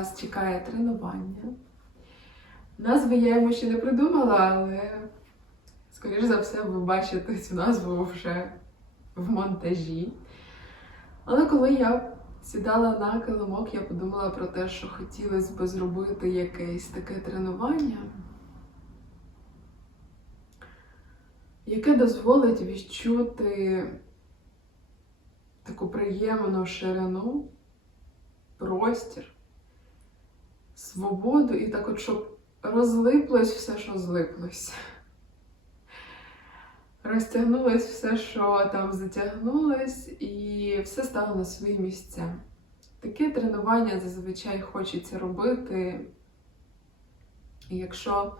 вас чекає тренування. Назви я йому ще не придумала, але, скоріш за все, ви бачите цю назву вже в монтажі. Але коли я сідала на килимок, я подумала про те, що хотілося б зробити якесь таке тренування, яке дозволить відчути таку приємну ширину, простір, свободу і так, от, щоб розлиплось все, що злиплось. Розтягнулось все, що там затягнулось, і все стало на свої місця. Таке тренування зазвичай хочеться робити, якщо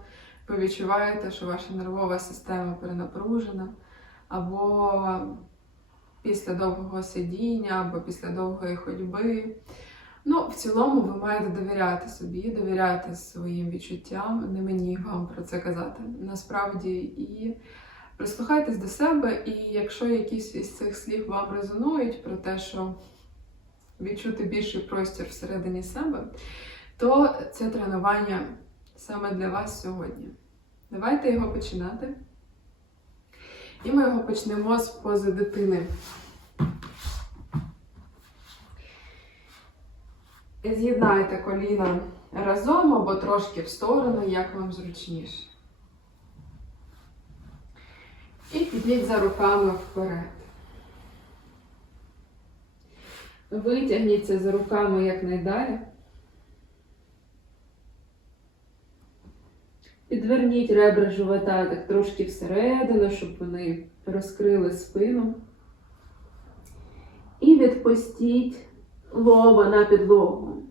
ви відчуваєте, що ваша нервова система перенапружена, або після довгого сидіння, або після довгої ходьби. Ну, в цілому, ви маєте довіряти собі, довіряти своїм відчуттям, не мені вам про це казати. Насправді, і прислухайтесь до себе, і якщо якісь із цих слів вам резонують про те, що відчути більший простір всередині себе, то це тренування саме для вас сьогодні. Давайте його починати. І ми його почнемо з пози дитини. З'єднайте коліна разом або трошки в сторону, як вам зручніше. І підіть за руками вперед. Витягніться за руками якнайдалі. Підверніть ребра живота так трошки всередину, щоб вони розкрили спину. І відпустіть лоба на підлогу.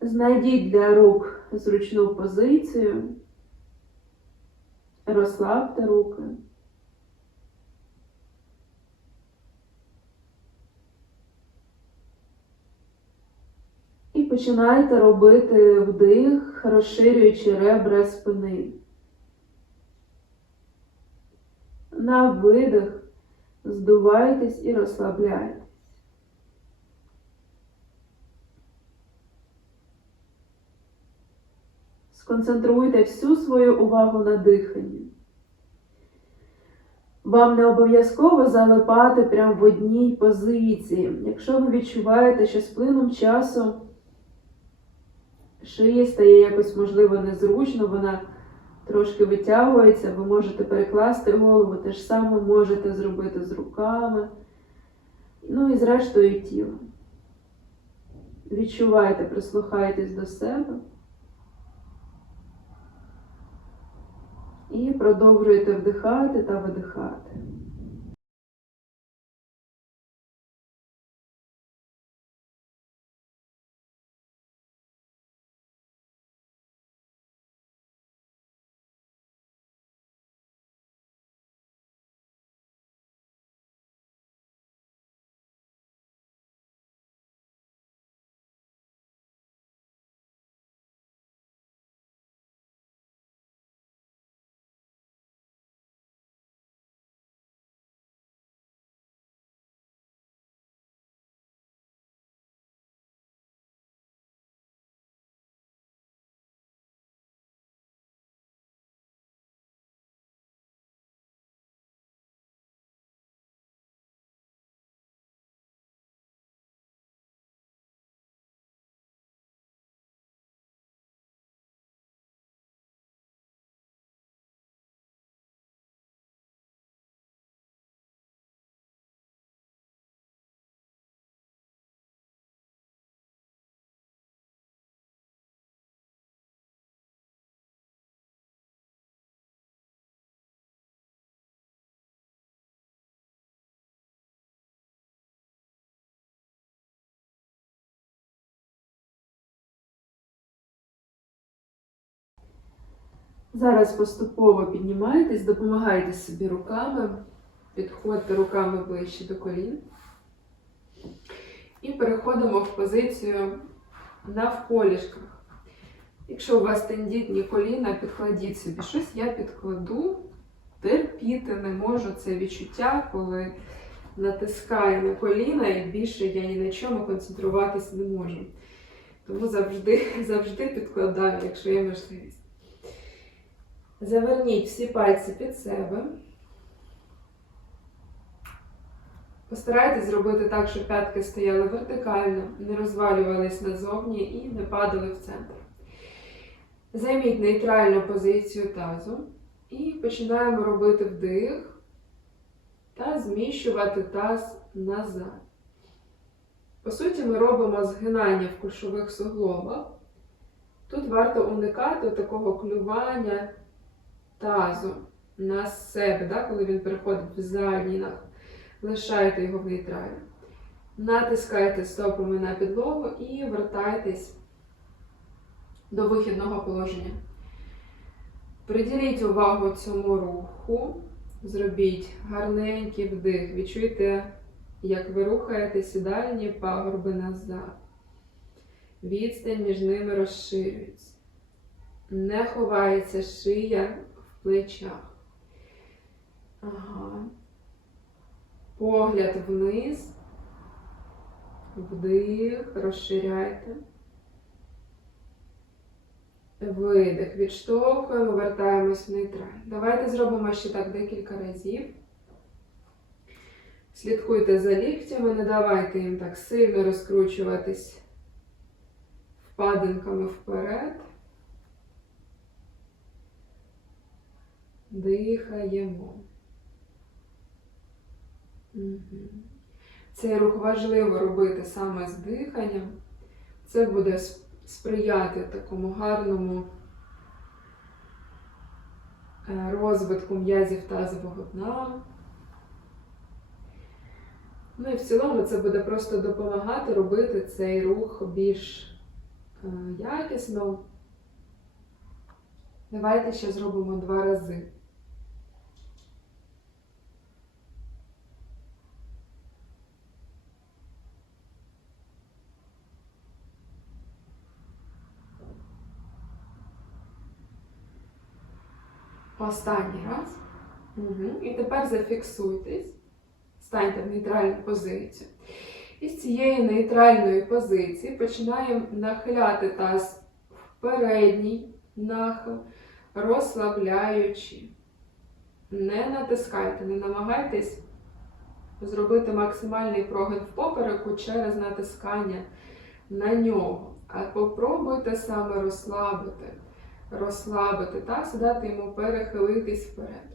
Знайдіть для рук зручну позицію. Розслабте руки. І починайте робити вдих, розширюючи ребра спини. На видих здувайтесь і розслабляйтесь. Сконцентруйте всю свою увагу на диханні. Вам не обов'язково залипати прямо в одній позиції. Якщо ви відчуваєте, що з плином часу шиї стає якось, можливо, незручно, вона трошки витягується, ви можете перекласти голову, те ж саме можете зробити з руками, ну і зрештою тілом. Відчувайте, прислухайтесь до себе. І продовжуєте вдихати та видихати. Зараз поступово піднімайтесь, допомагайте собі руками, підходьте руками ближче до колін. І переходимо в позицію навколішках. Якщо у вас тендітні коліна, підкладіть собі щось, я підкладу, терпіти не можу це відчуття, коли натискає на коліна і більше я ні на чому концентруватись не можу. Тому завжди, завжди підкладаю, якщо є можливість. Заверніть всі пальці під себе. Постарайтесь зробити так, щоб п'ятки стояли вертикально, не розвалювались назовні і не падали в центр. Займіть нейтральну позицію тазу і починаємо робити вдих та зміщувати таз назад. По суті, ми робимо згинання в кульшових суглобах. Тут варто уникати такого клювання тазу на себе, да, коли він переходить в задній нах. Лишайте його в нейтралі. Натискайте стопами на підлогу і вертайтесь до вихідного положення. Приділіть увагу цьому руху. Зробіть гарненький вдих. Відчуйте, як ви рухаєте сідальні пагорби назад. Відстань між ними розширюється. Не ховається шия плечах. Ага. Погляд вниз. Вдих, розширяйте. Видих. Відштовхуємо, вертаємось в нейтраль. Давайте зробимо ще так декілька разів. Слідкуйте за ліктями, не давайте їм так сильно розкручуватись впадинками вперед. Дихаємо. Цей рух важливо робити саме з диханням. Це буде сприяти такому гарному е, розвитку м'язів тазового дна. Ну і в цілому це буде просто допомагати робити цей рух більш е, якісно. Давайте ще зробимо два рази. Останній раз. Угу. І тепер зафіксуйтесь, станьте в нейтральну позицію. І з цієї нейтральної позиції починаємо нахиляти таз в передній нахил, розслабляючи. Не натискайте, не намагайтесь зробити максимальний прогин в попереку через натискання на нього. А попробуйте саме розслабити розслабити таз, дати йому перехилитись вперед.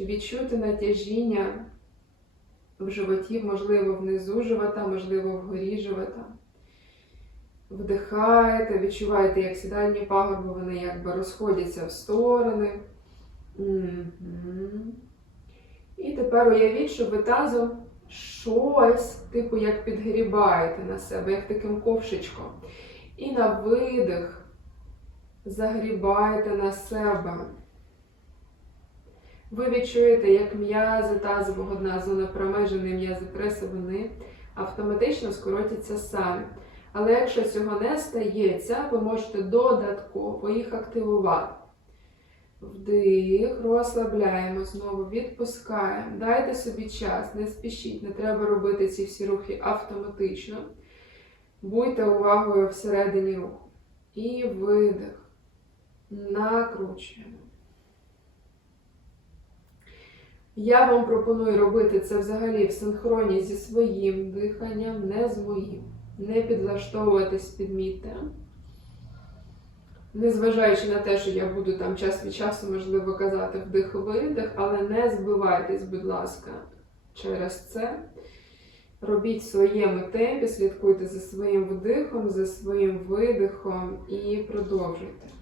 Відчути натяжіння в животі, можливо, внизу живота, можливо, вгорі живота. Вдихаєте, відчуваєте, як сідальні пагорби, вони якби розходяться в сторони. І тепер уявіть, що ви тазом щось, типу, як підгрібаєте на себе, як таким ковшичком. І на видих загрібаєте на себе. Ви відчуєте, як м'язи тазового дна, зона промежини м'язи вони автоматично скоротяться самі. Але якщо цього не стається, ви можете додатково їх активувати. Вдих, розслабляємо, знову відпускаємо. Дайте собі час, не спішіть, не треба робити ці всі рухи автоматично. Будьте увагою всередині руху. І видих накручуємо. Я вам пропоную робити це взагалі в синхроні зі своїм диханням, не з моїм. Не підлаштовуватись під мій темп. Незважаючи на те, що я буду там час від часу, можливо, казати вдих-видих, але не збивайтесь, будь ласка, через це. Робіть в своєму темпі, слідкуйте за своїм вдихом, за своїм видихом і продовжуйте.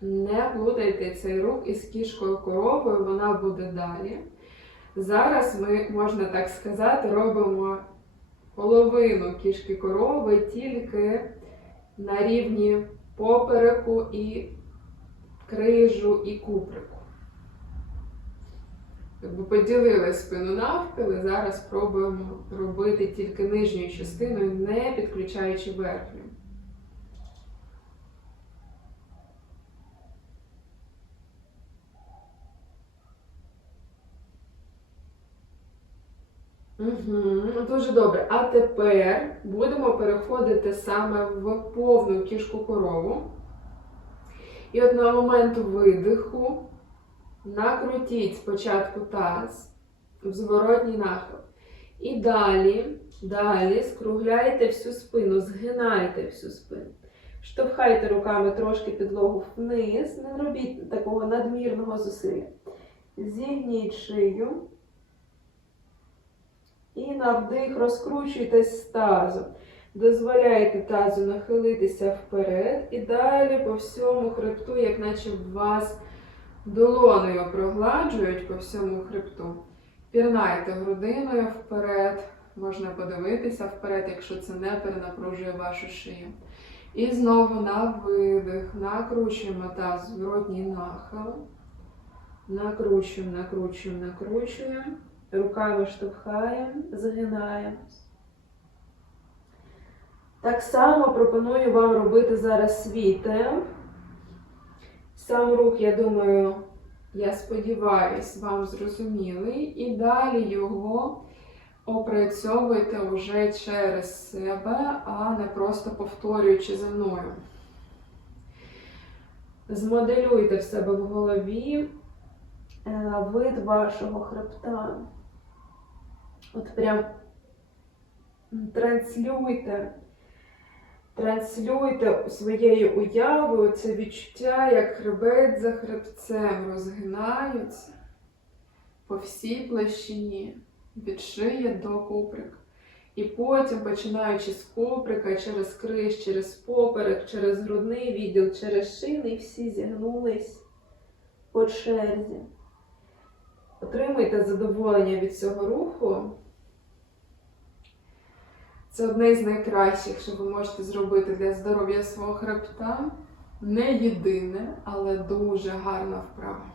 Не плутайте цей рух із кішкою коровою, вона буде далі. Зараз ми, можна так сказати, робимо половину кішки корови тільки на рівні попереку і крижу і куприку. Якби поділили спину навпіл і зараз спробуємо робити тільки нижньою частиною, не підключаючи верхню. Угу, дуже добре. А тепер будемо переходити саме в повну кішку корову. І от на момент видиху накрутіть спочатку таз в зворотній нахил. І далі, далі скругляйте всю спину, згинайте всю спину. Штовхайте руками трошки підлогу вниз, не робіть такого надмірного зусилля. Зігніть шию. І на вдих розкручуйтесь тазом. Дозволяйте тазу нахилитися вперед і далі по всьому хребту, як наче вас долоною прогладжують по всьому хребту. Пірнаєте грудиною вперед, можна подивитися вперед, якщо це не перенапружує вашу шию. І знову на видих, накручуємо таз, зворотній нахил. Накручуємо, накручуємо, накручуємо. Руками штовхаємо, згинаємось. Так само пропоную вам робити зараз свій темп. Сам рух, я думаю, я сподіваюсь, вам зрозумілий. І далі його опрацьовуйте вже через себе, а не просто повторюючи за мною. Змоделюйте в себе в голові е, вид вашого хребта. От прям транслюйте, транслюйте своєю уявою це відчуття, як хребет за хребцем розгинаються по всій площині від шиї до куприка. І потім, починаючи з куприка, через криш, через поперек, через грудний відділ, через шини, всі зігнулись по черзі. Отримуйте задоволення від цього руху. Це одне з найкращих, що ви можете зробити для здоров'я свого хребта. Не єдине, але дуже гарна вправа.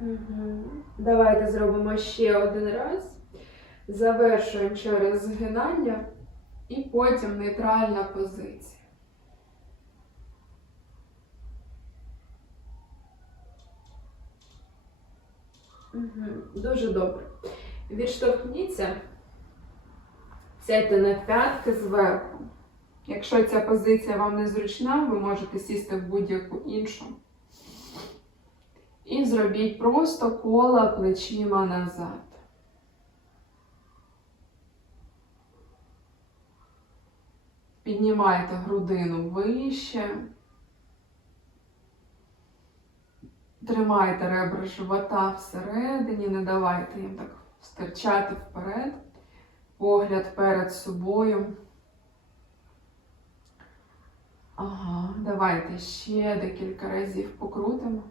Угу. Давайте зробимо ще один раз. Завершуємо через згинання і потім нейтральна позиція. Дуже добре. Відштовхніться, сядьте на п'ятки зверху. Якщо ця позиція вам незручна, ви можете сісти в будь-яку іншу. І зробіть просто кола плечима назад. Піднімайте грудину вище. Тримайте ребра живота всередині, не давайте їм так стирчати вперед. Погляд перед собою. Ага, давайте ще декілька разів покрутимо.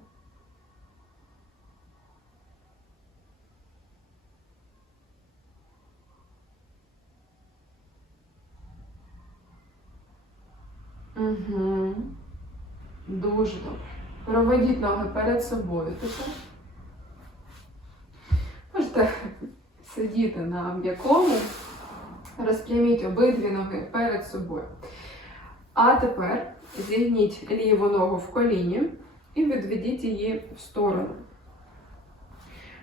Угу. Дуже добре. Проведіть ноги перед собою тепер. Можете сидіти на м'якому, розпряміть обидві ноги перед собою. А тепер зігніть ліву ногу в коліні і відведіть її в сторону.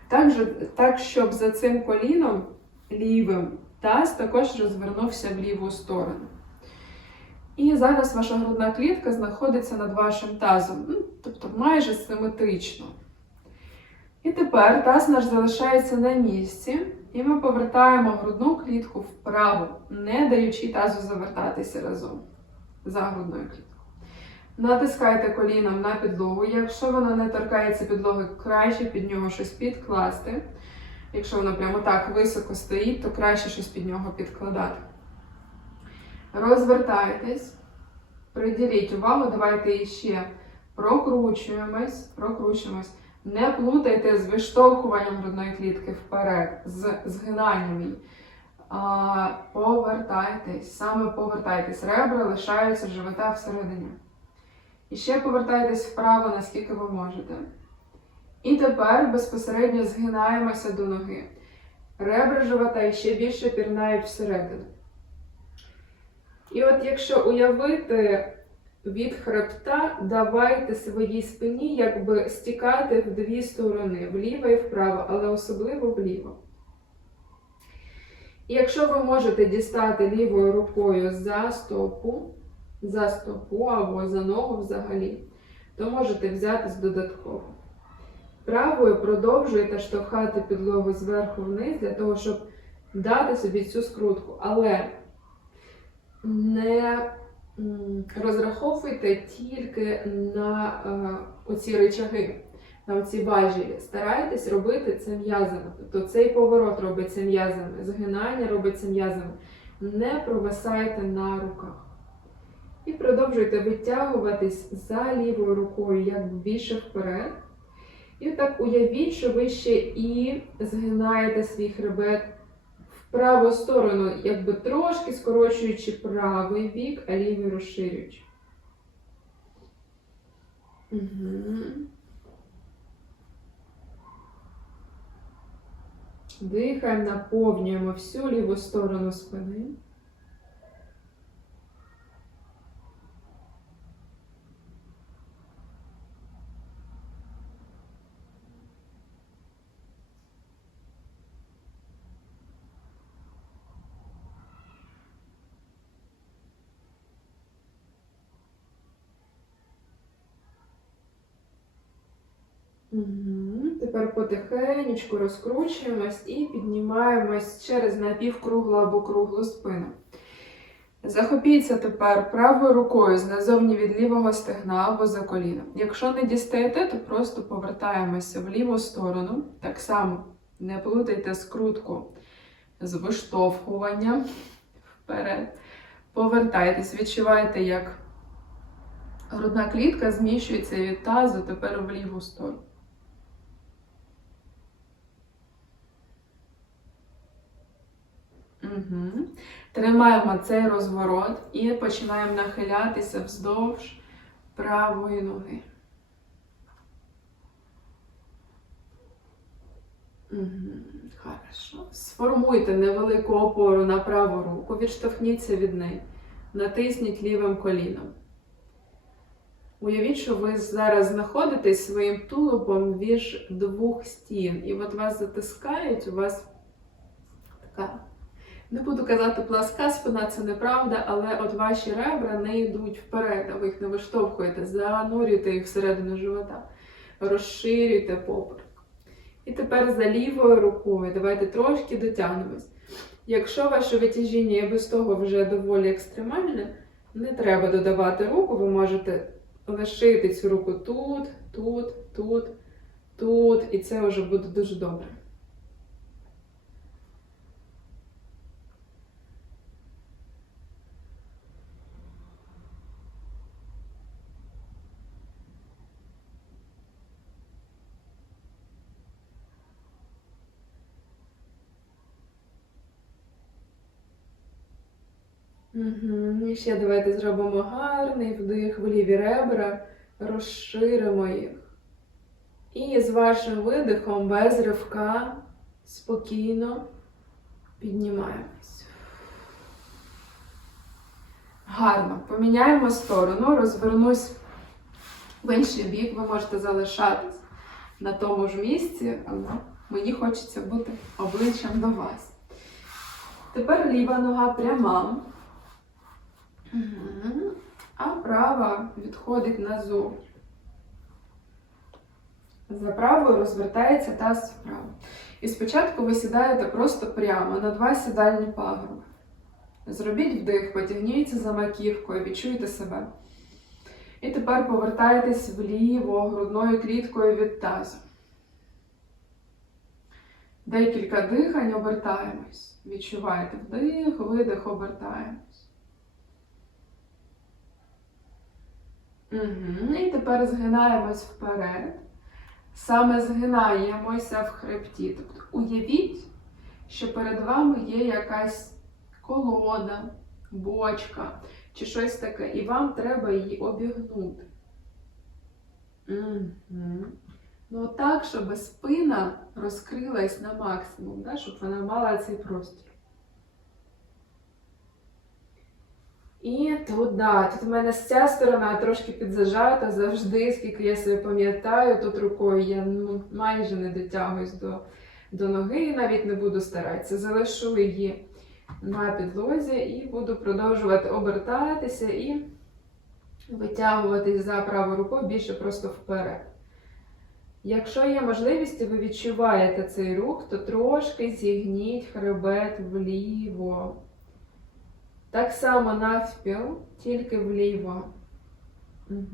Так, так щоб за цим коліном лівим таз також розвернувся в ліву сторону. І зараз ваша грудна клітка знаходиться над вашим тазом, ну, тобто майже симетрично. І тепер таз наш залишається на місці, і ми повертаємо грудну клітку вправо, не даючи тазу завертатися разом за грудною кліткою. Натискайте коліном на підлогу. Якщо вона не торкається підлоги, краще під нього щось підкласти. Якщо воно прямо так високо стоїть, то краще щось під нього підкладати. Розвертайтесь, приділіть увагу, давайте ще прокручуємось, прокручуємось. Не плутайте з виштовхуванням грудної клітки вперед, з згинанням її. А, повертайтесь, саме повертайтесь. Ребра лишаються живота всередині. І ще повертаєтесь вправо, наскільки ви можете. І тепер безпосередньо згинаємося до ноги. Ребра живота ще більше пірнають всередину. І от якщо уявити від хребта, давайте своїй спині якби стікати в дві сторони, вліво і вправо, але особливо вліво. І якщо ви можете дістати лівою рукою за стопу, за стопу або за ногу взагалі, то можете взятись додатково. Правою продовжуєте штовхати підлогу зверху вниз для того, щоб дати собі цю скрутку. Але не розраховуйте тільки на е, оці речаги, на оці важелі. Старайтесь робити це м'язами. Тобто цей поворот робиться м'язами, згинання робиться м'язами. Не провисайте на руках. І продовжуйте витягуватись за лівою рукою як більше вперед. І так уявіть, що ви ще і згинаєте свій хребет праву сторону, якби трошки скорочуючи правий бік, а лівий розширюючи. Угу. Дихаємо, наповнюємо всю ліву сторону спини. Угу. Тепер потихенечку розкручуємось і піднімаємось через напівкруглу або круглу спину. Захопіться тепер правою рукою зназовні від лівого стегна або за коліном. Якщо не дістаєте, то просто повертаємося в ліву сторону. Так само не плутайте скрутку з виштовхуванням вперед. Повертайтесь, відчувайте, як грудна клітка зміщується від тазу тепер в ліву сторону. Угу. Тримаємо цей розворот і починаємо нахилятися вздовж правої ноги. Угу. Хорошо. Сформуйте невелику опору на праву руку, відштовхніться від неї, натисніть лівим коліном. Уявіть, що ви зараз знаходитесь своїм тулубом між двох стін, і от вас затискають, у вас така. Не буду казати пласка спина, це неправда, але от ваші ребра не йдуть вперед, а ви їх не виштовхуєте, занурюєте їх всередину живота, розширюйте попит. І тепер за лівою рукою давайте трошки дотягнемось. Якщо ваше витяжіння і без того вже доволі екстремальне, не треба додавати руку, ви можете лишити цю руку тут, тут, тут, тут, і це вже буде дуже добре. Угу. І ще давайте зробимо гарний вдих в ліві ребра, розширимо їх. І з вашим видихом без ривка спокійно піднімаємось. Гарно. Поміняємо сторону, розвернусь в інший бік. Ви можете залишатись на тому ж місці, але мені хочеться бути обличчям до вас. Тепер ліва нога пряма. Угу. А права відходить назовні. За правою розвертається таз вправо. І спочатку ви сідаєте просто прямо на два сідальні пагорби. Зробіть вдих, потягніться за маківкою, відчуйте себе. І тепер повертаєтесь вліво грудною кліткою від тазу. Декілька дихань обертаємось. Відчуваєте вдих, видих, обертаємось. Угу. І тепер згинаємось вперед. Саме згинаємося в хребті. Тобто уявіть, що перед вами є якась колода, бочка чи щось таке, і вам треба її обігнути. Мгм. Ну, так, щоб спина розкрилась на максимум, да? щоб вона мала цей простір. І тут, да, тут у мене ця сторона трошки підзажата завжди, скільки я себе пам'ятаю, тут рукою я ну, майже не дотягуюсь до, до ноги і навіть не буду старатися. Залишу її на підлозі і буду продовжувати обертатися і витягуватись за правою рукою більше просто вперед. Якщо є можливість, і ви відчуваєте цей рух, то трошки зігніть хребет вліво. Так само навпіл, тільки вліво. Угу.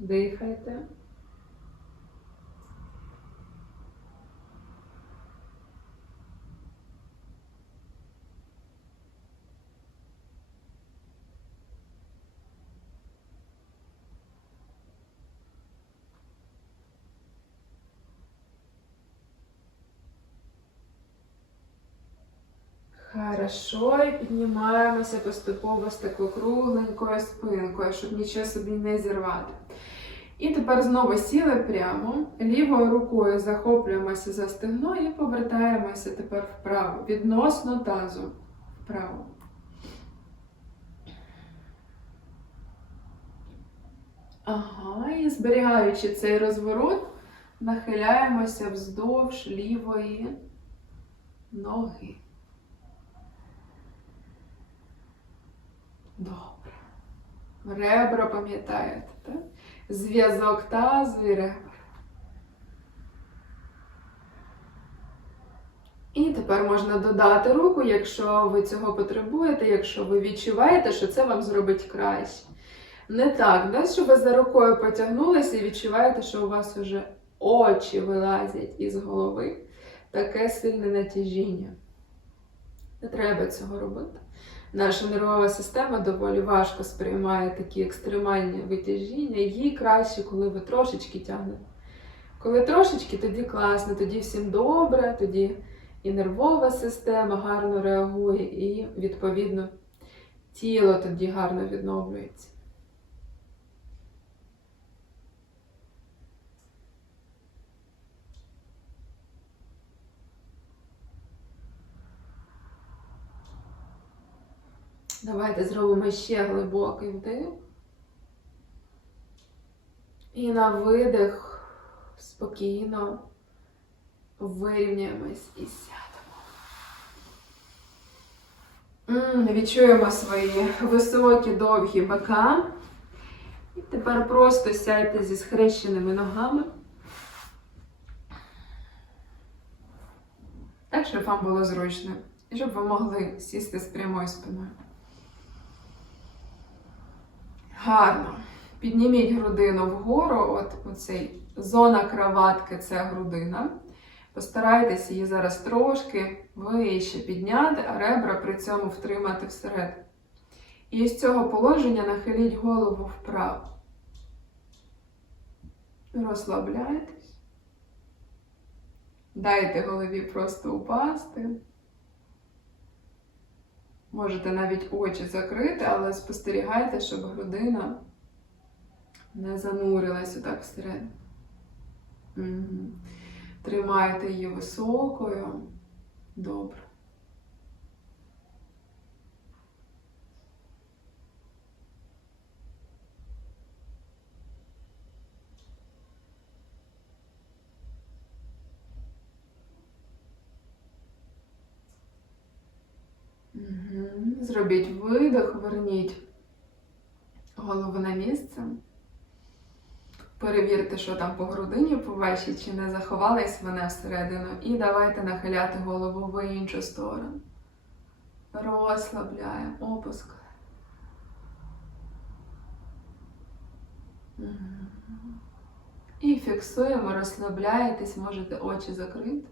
Дихайте. Хорошо, і піднімаємося поступово з такою кругленькою спинкою, щоб нічого собі не зірвати. І тепер знову сіли прямо, лівою рукою захоплюємося за стегно і повертаємося тепер вправо, відносно тазу. Вправо. Ага, і зберігаючи цей розворот, нахиляємося вздовж лівої ноги. Добре. Ребра пам'ятаєте, так? Зв'язок тазу і ребра. І тепер можна додати руку, якщо ви цього потребуєте, якщо ви відчуваєте, що це вам зробить краще. Не так, да? що ви за рукою потягнулися і відчуваєте, що у вас вже очі вилазять із голови. Таке сильне натяжіння. Не треба цього робити. Наша нервова система доволі важко сприймає такі екстремальні витяжіння. Їй краще, коли ви трошечки тягнете. Коли трошечки, тоді класно, тоді всім добре, тоді і нервова система гарно реагує, і, відповідно, тіло тоді гарно відновлюється. Давайте зробимо ще глибокий вдих. І на видих спокійно вирівняємось і сядемо. Відчуємо свої високі довгі бока. І тепер просто сядьте зі схрещеними ногами. Так, щоб вам було зручно. І щоб ви могли сісти з прямою спиною. Гарно. Підніміть грудину вгору, от оцей зона кроватки це грудина. Постарайтесь її зараз трошки вище підняти, а ребра при цьому втримати всередину. І з цього положення нахиліть голову вправо. Розслабляйтесь. Дайте голові просто упасти. Можете навіть очі закрити, але спостерігайте, щоб грудина не занурилась отак всередину. Угу. Тримайте її високою. Добре. Зробіть видих, верніть голову на місце. Перевірте, що там по грудині по вашій, чи не заховались вони всередину. І давайте нахиляти голову в іншу сторону. Розслабляємо, опуск. І фіксуємо, розслабляєтесь, можете очі закрити.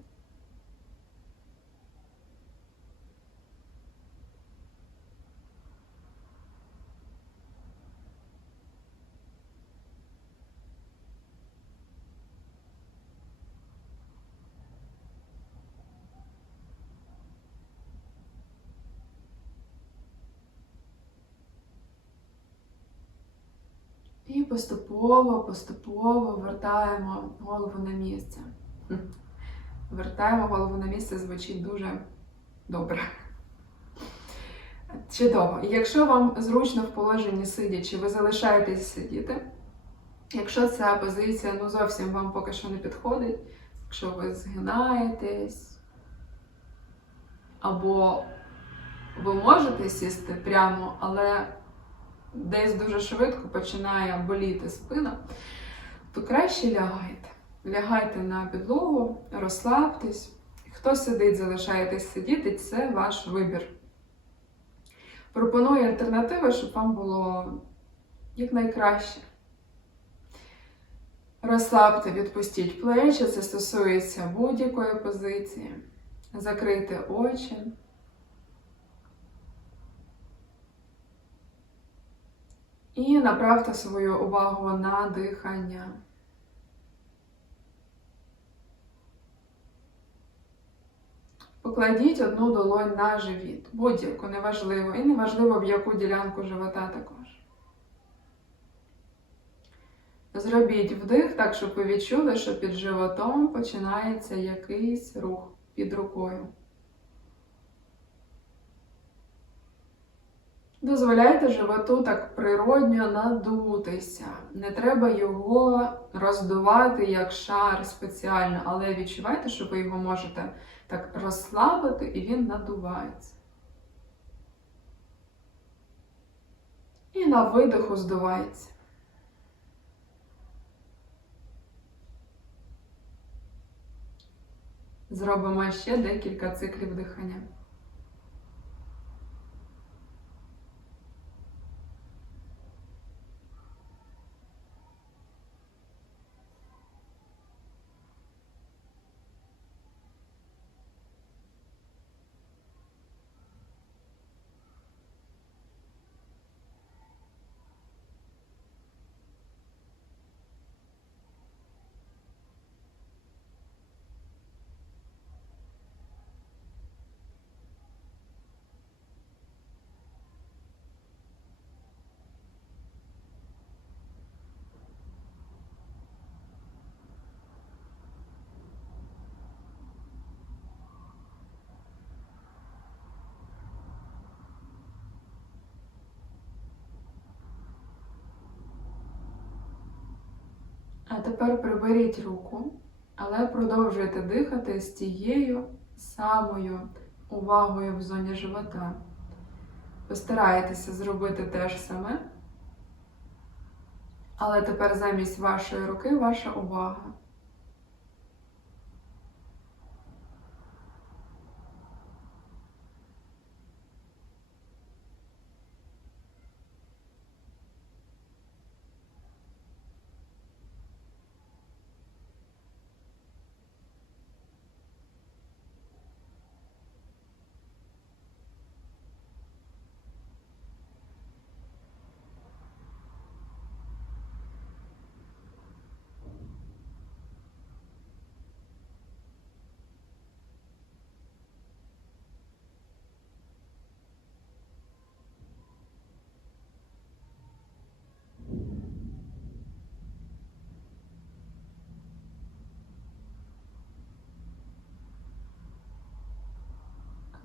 Поступово, поступово вертаємо голову на місце. Вертаємо голову на місце звучить дуже добре. Чудово. Якщо вам зручно в положенні сидячи, ви залишаєтесь сидіти. Якщо ця позиція ну, зовсім вам поки що не підходить, якщо ви згинаєтесь, або ви можете сісти прямо, але десь дуже швидко починає боліти спина, то краще лягайте. Лягайте на підлогу, розслабтесь. Хто сидить, залишаєтесь сидіти, це ваш вибір. Пропоную альтернативи, щоб вам було якнайкраще. Розслабте, відпустіть плечі, це стосується будь-якої позиції. Закрийте очі. І направте свою увагу на дихання. Покладіть одну долонь на живіт, будь-яку, неважливо, і неважливо в яку ділянку живота також. Зробіть вдих так, щоб ви відчули, що під животом починається якийсь рух під рукою. Дозволяйте животу так природньо надутися. Не треба його роздувати як шар спеціально, але відчувайте, що ви його можете так розслабити і він надувається. І на видиху здувається. Зробимо ще декілька циклів дихання. А тепер приберіть руку, але продовжуйте дихати з тією самою увагою в зоні живота. Постарайтеся зробити те ж саме. Але тепер замість вашої руки ваша увага.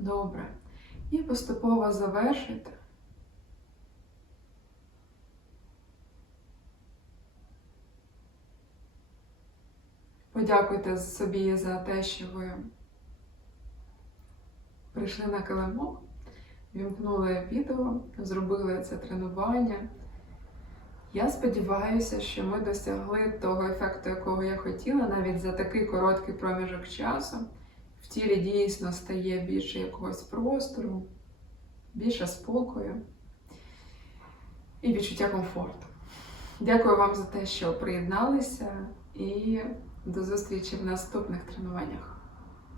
Добре. І поступово завершуйте. Подякуйте собі за те, що ви прийшли на килимок, вімкнули відео, зробили це тренування. Я сподіваюся, що ми досягли того ефекту, якого я хотіла, навіть за такий короткий проміжок часу. В тілі дійсно стає більше якогось простору, більше спокою і відчуття комфорту. Дякую вам за те, що приєдналися, і до зустрічі в наступних тренуваннях.